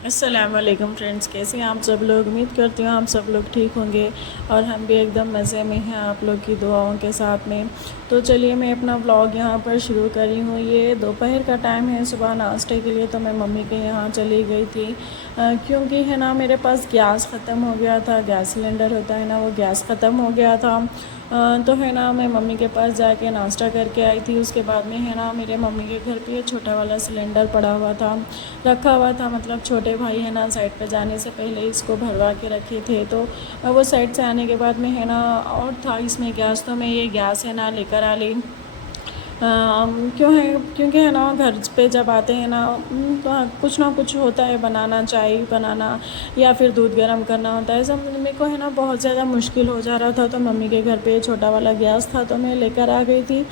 अस्सलाम वालेकुम फ्रेंड्स, कैसे हैं आप सब लोग। उम्मीद करती हूँ आप सब लोग ठीक होंगे और हम भी एकदम मज़े में हैं आप लोग की दुआओं के साथ में। तो चलिए मैं अपना व्लॉग यहाँ पर शुरू करी हूँ। ये दोपहर का टाइम है, सुबह नाश्ते के लिए तो मैं मम्मी के यहाँ चली गई थी क्योंकि है ना मेरे पास गैस ख़त्म हो गया था। गैस सिलेंडर होता है ना, वो गैस ख़त्म हो गया था। तो है ना मैं मम्मी के पास जाके नाश्ता करके आई थी। उसके बाद में है ना मेरे मम्मी के घर पे छोटा वाला सिलेंडर पड़ा हुआ था, रखा हुआ था। मतलब छोटे भाई है ना साइड पे जाने से पहले इसको भरवा के रखे थे, तो वो साइड से आने के बाद में है ना और था इसमें गैस, तो मैं ये गैस है ना लेकर आ ली। क्यों है क्योंकि है ना घर पे जब आते हैं ना तो कुछ ना कुछ होता है बनाना, चाय बनाना या फिर दूध गर्म करना होता है। सब मेरे को है ना बहुत ज़्यादा मुश्किल हो जा रहा था, तो मम्मी के घर पे छोटा वाला गैस था तो मैं लेकर आ गई थी।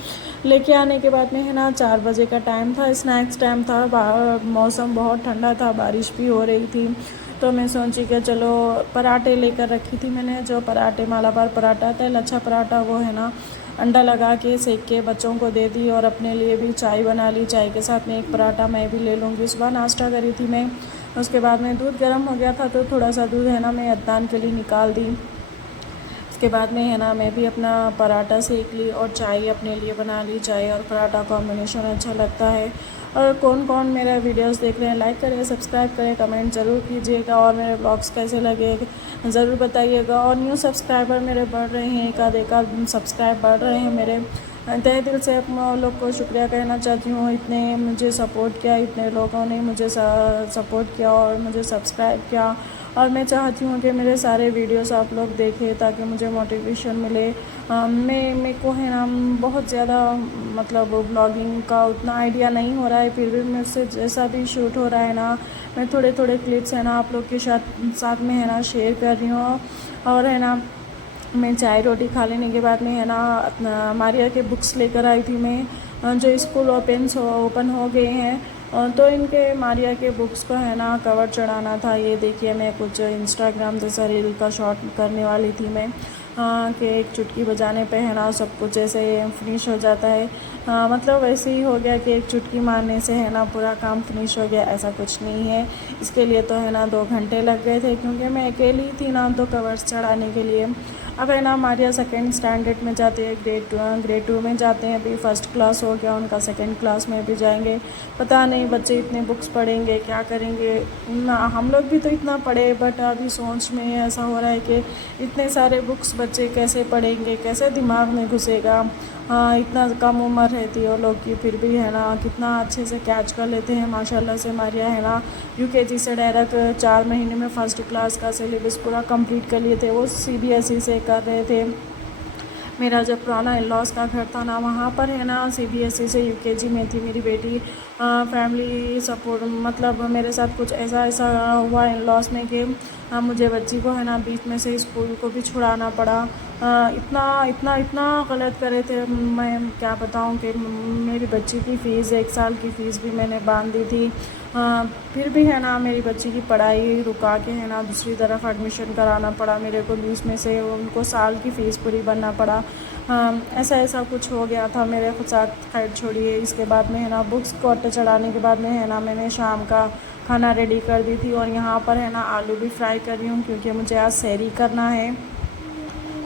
लेके आने के बाद में है ना 4 बजे का टाइम था, स्नैक्स टाइम था। मौसम बहुत ठंडा था, बारिश भी हो रही थी। तो मैं सोची कि चलो पराठे लेकर रखी थी मैंने, जो पराठे मालाबार पराठा था, लच्छा पराठा, वो है ना अंडा लगा के सेक के बच्चों को दे दी और अपने लिए भी चाय बना ली। चाय के साथ में एक पराठा मैं भी ले लूँगी। सुबह नाश्ता करी थी मैं। उसके बाद में दूध गर्म हो गया था तो थोड़ा सा दूध है ना मैं अदनान के लिए निकाल दी। उसके बाद में है ना मैं भी अपना पराठा सेक ली और चाय अपने लिए बना ली। चाय और पराठा कॉम्बिनेशन अच्छा लगता है। और कौन कौन मेरा वीडियोस देख रहे हैं, लाइक करें, सब्सक्राइब करें, कमेंट ज़रूर कीजिएगा और मेरे ब्लॉग्स कैसे लगे ज़रूर बताइएगा। और न्यू सब्सक्राइबर मेरे बढ़ रहे हैं, एक आध सब्सक्राइब बढ़ रहे हैं मेरे। तहे दिल से आप लोग को शुक्रिया कहना चाहती हूँ। इतने मुझे सपोर्ट किया, इतने लोगों ने मुझे सपोर्ट किया और मुझे सब्सक्राइब किया। और मैं चाहती हूँ कि मेरे सारे वीडियोस आप लोग देखें ताकि मुझे मोटिवेशन मिले। मेरे को है ना बहुत ज़्यादा मतलब ब्लॉगिंग का उतना आइडिया नहीं हो रहा है, फिर भी मुझसे जैसा भी शूट हो रहा है ना मैं थोड़े थोड़े क्लिप्स है ना आप लोग के साथ में है ना शेयर कर रही हूँ। और है ना मैं चाय रोटी खा लेने के बाद में है ना अपना मारिया के बुक्स लेकर आई थी मैं, जो स्कूल ओपन हो गए हैं। तो इनके मारिया के बुक्स को है ना कवर चढ़ाना था। ये देखिए मैं कुछ इंस्टाग्राम जैसा रील का शॉट करने वाली थी मैं, कि एक चुटकी बजाने पे है ना सब कुछ ऐसे फिनिश हो जाता है। मतलब वैसे ही हो गया कि एक चुटकी मारने से है ना पूरा काम फिनिश हो गया, ऐसा कुछ नहीं है। इसके लिए तो है ना 2 घंटे लग गए थे क्योंकि मैं अकेली थी ना, तो कवर्स चढ़ाने के लिए। अब है ना मारिया सेकेंड स्टैंडर्ड में जाते हैं, ग्रेड टू में जाते हैं। अभी फर्स्ट क्लास हो गया उनका, सेकेंड क्लास में भी जाएंगे। पता नहीं बच्चे इतने बुक्स पढ़ेंगे क्या करेंगे ना। हम लोग भी तो इतना पढ़े, बट अभी सोच में ऐसा हो रहा है कि इतने सारे बुक्स बच्चे कैसे पढ़ेंगे, कैसे दिमाग में घुसेगा। हाँ, इतना कम उम्र रहती है वो लोग की, फिर भी है ना कितना अच्छे से कैच कर लेते हैं माशाल्लाह से। मारिया है ना यूकेजी से डायरेक्ट 4 महीने में फर्स्ट क्लास का सिलेबस पूरा कंप्लीट कर लिए थे। वो सीबीएसई से कर रहे थे। मेरा जब पुराना इन लॉज का घर था ना, वहाँ पर है ना सीबीएसई से यूकेजी में थी मेरी बेटी। फैमिली सपोर्ट मतलब मेरे साथ कुछ ऐसा ऐसा हुआ इन लॉज में कि मुझे बच्ची को है ना बीच में से स्कूल को भी छुड़ाना पड़ा। इतना इतना इतना गलत करे थे, मैं क्या बताऊं कि मेरी बच्ची की फ़ीस 1 साल की फ़ीस भी मैंने बांध दी थी। फिर भी है ना मेरी बच्ची की पढ़ाई रुका के है ना दूसरी तरफ एडमिशन कराना पड़ा मेरे को। बीच में से उनको साल की फ़ीस पूरी भरना पड़ा। ऐसा ऐसा कुछ हो गया था मेरे साथ। खैर छोड़िए, इसके बाद में है ना बुक्स को अट्टे चढ़ाने के बाद में है ना मैंने शाम का खाना रेडी कर दी थी। और यहाँ पर है ना आलू भी फ्राई कर रही हूँ क्योंकि मुझे आज सहरी करना है।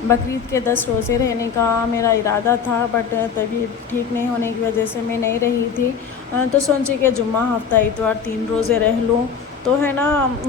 बकरीद के 10 रोज़े रहने का मेरा इरादा था, बट तबीयत ठीक नहीं होने की वजह से मैं नहीं रही थी। तो सोची कि जुम्मा हफ्ता इतवार 3 रोज़े रह लूँ। तो है ना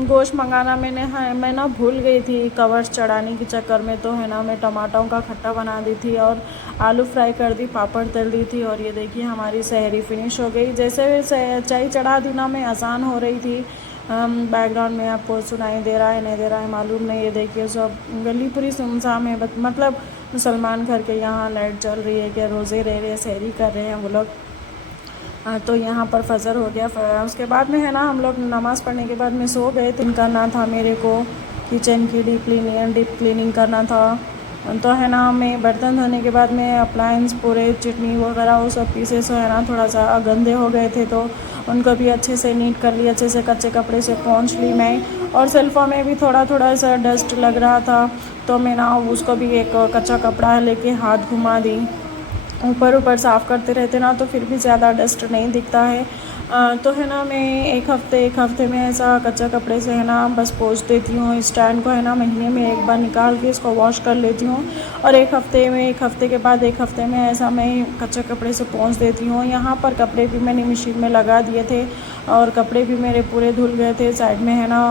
गोश्त मंगाना मैं ना भूल गई थी कवर्स चढ़ाने के चक्कर में। तो है ना मैं टमाटरों का खट्टा बना दी थी और आलू फ्राई कर दी, पापड़ तल दी थी। और ये देखिए हमारी सहरी फिनिश हो गई। जैसे चाय चढ़ा दी ना मैं, आसान हो रही थी। बैकग्राउंड में आपको सुनाई दे रहा है नहीं दे रहा है मालूम नहीं। ये देखिए सब गली पूरी सुनसान है, मतलब मुसलमान घर के यहाँ लाइट चल रही है कि रोज़े रह रहे, सहरी कर रहे हैं वो लोग। तो यहाँ पर फजर हो गया। उसके बाद में है ना हम लोग नमाज़ पढ़ने के बाद में सो गए। तो करना था मेरे को किचन की डीप क्लीनिंग करना था। तो है ना मैं बर्तन धोने के बाद में अप्लायंस पूरे चटनी वगैरह वो सब पीसेस है ना थोड़ा सा गंदे हो गए थे, तो उनको भी अच्छे से नीट कर लिया, अच्छे से कच्चे कपड़े से पोंछ ली मैं। और सेल्फ़ों में भी थोड़ा थोड़ा सा डस्ट लग रहा था, तो मैं ना उसको भी एक कच्चा कपड़ा लेके हाथ घुमा दी। ऊपर ऊपर साफ़ करते रहते ना तो फिर भी ज़्यादा डस्ट नहीं दिखता है। तो है ना मैं एक हफ़्ते में ऐसा कच्चा कपड़े से है ना बस पोंछ देती हूँ। स्टैंड को है ना महीने में एक बार निकाल के इसको वॉश कर लेती हूँ और एक हफ़्ते के बाद एक हफ़्ते में ऐसा मैं कच्चे कपड़े से पोंछ देती हूँ। यहाँ पर कपड़े भी मैंने मशीन में लगा दिए थे और कपड़े भी मेरे पूरे धुल गए थे। साइड में है ना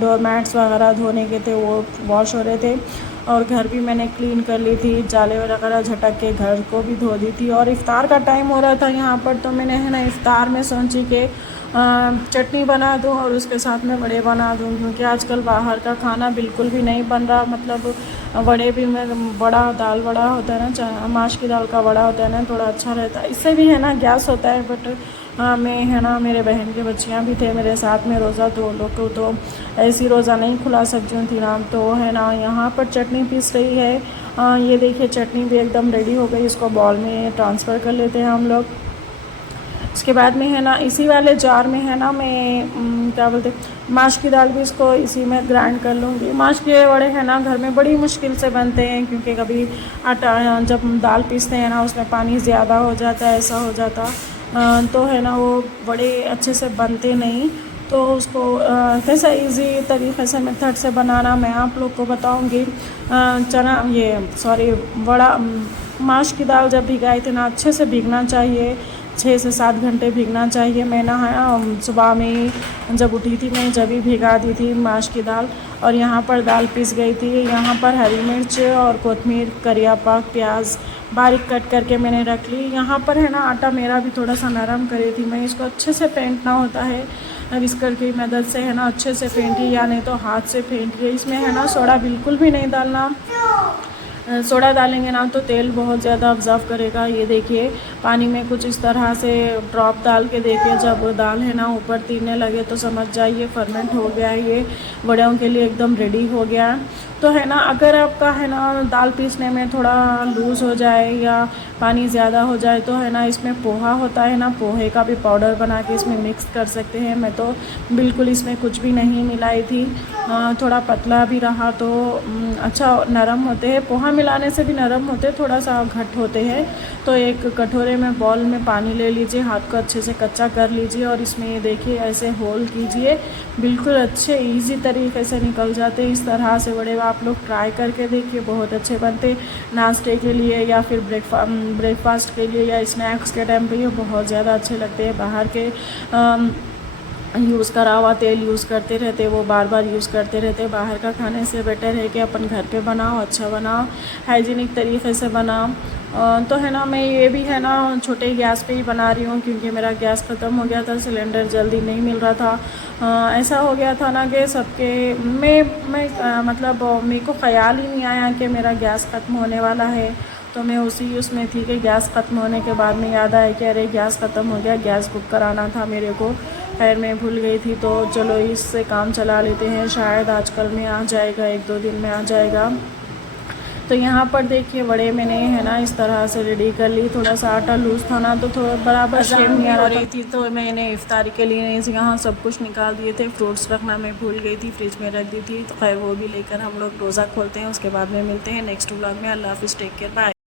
डोर मैट्स वगैरह धोने के थे, वो वॉश हो रहे थे और घर भी मैंने क्लीन कर ली थी, जाले वगैरह झटक के घर को भी धो दी थी। और इफ़्तार का टाइम हो रहा था यहाँ पर, तो मैंने है ना इफ़्तार में सोची कि चटनी बना दूँ और उसके साथ में वड़े बना दूँ, क्योंकि आजकल बाहर का खाना बिल्कुल भी नहीं बन रहा। मतलब वड़े भी में बड़ा दाल वड़ा होता है ना, माश की दाल का वड़ा होता है ना, थोड़ा अच्छा रहता है, इससे भी है ना गैस होता है। बट मैं है ना मेरे बहन के बच्चियाँ भी थे मेरे साथ में रोज़ा, तो लोग को तो ऐसी रोज़ा नहीं खुला सकती थी ना। तो है ना यहाँ पर चटनी पीस रही है। ये देखिए चटनी भी एकदम रेडी हो गई, इसको बॉल में ट्रांसफ़र कर लेते हैं हम लोग। उसके बाद में है ना इसी वाले जार में है ना मैं क्या बोलते माश की दाल भी इसको इसी में ग्राइंड कर लूँगी। माश के वड़े है ना घर में बड़ी मुश्किल से बनते हैं, क्योंकि कभी आटा जब दाल पीसते हैं ना उसमें पानी ज़्यादा हो जाता है, ऐसा हो जाता तो है ना वो बड़े अच्छे से बनते नहीं। तो उसको कैसा इजी तरीक़े से मेथड से बनाना मैं आप लोग को बताऊँगी। वड़ा माश की दाल जब भिगाई थी ना अच्छे से भीगना चाहिए, 6 से 7 घंटे भीगना चाहिए। मैं ना सुबह में जब उठी थी मैं जब भी भिगा दी थी माश की दाल, और यहाँ पर दाल पीस गई थी। यहाँ पर हरी मिर्च और कोतमीर, करिया पाक, प्याज बारीक कट करके मैंने रख ली। यहाँ पर है ना आटा मेरा भी थोड़ा सा नरम करी थी, मैं इसको अच्छे से फेंटना होता है विस्कर की मदद से है ना अच्छे से फेंटिए, या नहीं तो हाथ से फेंटिए। इसमें है ना सोडा बिल्कुल भी नहीं डालना, सोडा डालेंगे ना तो तेल बहुत ज़्यादा ऑब्ज़र्व करेगा। ये देखिए पानी में कुछ इस तरह से ड्रॉप डाल के देखिए, जब दाल है ना ऊपर तीरने लगे तो समझ जाइए फर्मेंट हो गया है, ये वड़ों के लिए एकदम रेडी हो गया। तो है ना अगर आपका है ना दाल पीसने में थोड़ा लूज़ हो जाए या पानी ज़्यादा हो जाए तो है ना इसमें पोहा होता है ना, पोहे का भी पाउडर बना के इसमें मिक्स कर सकते हैं। मैं तो बिल्कुल इसमें कुछ भी नहीं मिलाई थी, थोड़ा पतला भी रहा तो अच्छा नरम होते हैं। पोहा मिलाने से भी नरम होते, थोड़ा सा घट होते हैं। तो एक कटोरे में बॉल में पानी ले लीजिए, हाथ को अच्छे से कच्चा कर लीजिए और इसमें ये देखिए ऐसे होल कीजिए, बिल्कुल अच्छे इजी तरीके से निकल जाते हैं। इस तरह से बड़े आप लोग ट्राई करके देखिए, बहुत अच्छे बनते। नाश्ते के लिए या फिर ब्रेकफास्ट के लिए या स्नैक्स के टाइम पे ये बहुत ज़्यादा अच्छे लगते हैं। बाहर के यूज़ करा हुआ तेल यूज़ करते रहते, वो बार बार यूज़ करते रहते। बाहर का खाने से बेटर है कि अपन घर पे बनाओ, अच्छा बनाओ, हाइजीनिक तरीके से बनाओ। तो है ना मैं ये भी है ना छोटे गैस पे ही बना रही हूँ, क्योंकि मेरा गैस ख़त्म हो गया था, सिलेंडर जल्दी नहीं मिल रहा था। ऐसा हो गया था ना कि सबके मतलब मेरे को ख़याल ही नहीं आया कि मेरा गैस ख़त्म होने वाला है। तो मैं उसमें थी कि गैस ख़त्म होने के बाद में याद आया कि अरे गैस ख़त्म हो गया, गैस बुक कराना था मेरे को, खैर मैं भूल गई थी। तो चलो इससे काम चला लेते हैं, शायद आजकल में आ जाएगा, 1-2 दिन में आ जाएगा। तो यहाँ पर देखिए वड़े मैंने है ना इस तरह से रेडी कर ली। थोड़ा सा आटा लूज़ था ना तो थोड़ा बराबर शेप नहीं आ रही थी, तो मैंने इफ्तारी के लिए यहाँ सब कुछ निकाल दिए थे। फ्रूट्स रखना मैं भूल गई थी, फ्रिज में रख दी थी, तो खैर वो भी लेकर हम लोग रोज़ा खोलते हैं। उसके बाद में मिलते हैं नेक्स्ट व्लॉग में। अल्लाह हाफ़िज़, टेक केयर, बाय।